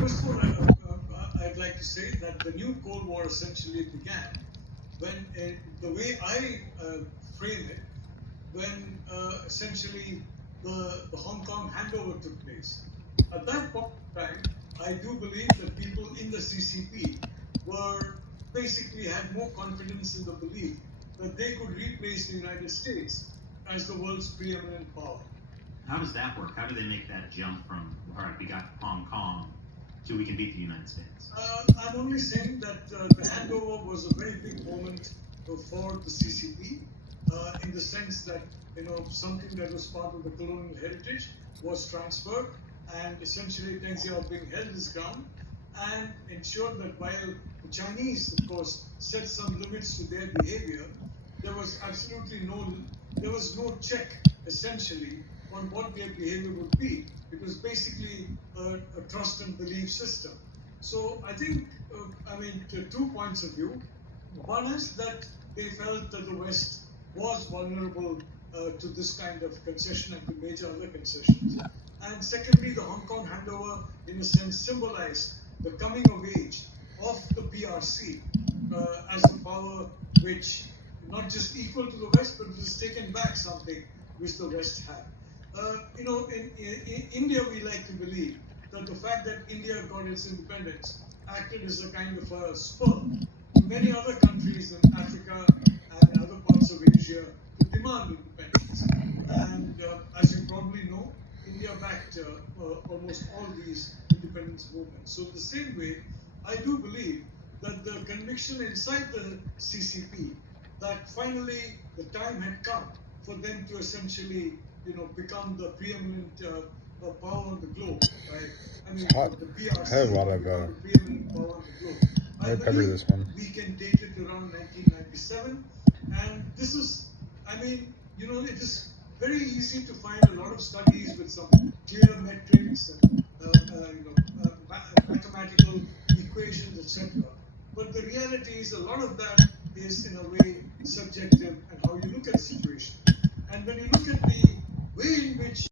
First of all, I'd like to say that the new Cold War essentially began when, the way I frame it, when essentially the Hong Kong handover took place. At that point in time, I do believe that people in the CCP were basically had more confidence in the belief that they could replace the United States as the world's preeminent power. How does that work? How do they make that jump from, all right, we got Hong Kong to we can beat the United States? I'm only saying that the handover was a very big moment for the CCP, in the sense that something that was part of the colonial heritage was transferred, and essentially Deng Xiaoping held his ground and ensured that while the Chinese, of course, set some limits to their behavior, there was absolutely no check essentially on what their behavior would be. It was basically a trust and belief system. So I think, there are 2 points of view. One is that they felt that the West was vulnerable to this kind of concession and to major other concessions. And secondly, the Hong Kong handover, in a sense, symbolized the coming of age of the PRC as a power which not just equal to the West, but it has taken back something which the West had. In India, we like to believe that the fact that India got its independence acted as a kind of a spur to many other countries in Africa and other parts of Asia to demand independence. And as you probably know, India backed almost all these independence movements. So in the same way, I do believe that the conviction inside the CCP that finally the time had come for them to essentially become the preeminent power on the globe, right? The PRC, I had a lot of the preeminent power on the globe. I pepper believe this one. we can date it around 1997, and this is, it is very easy to find a lot of studies with some clear metrics and mathematical equations, etc. But the reality is a lot of that is in a way subjective and how you look at the situation. And when you look at the way in which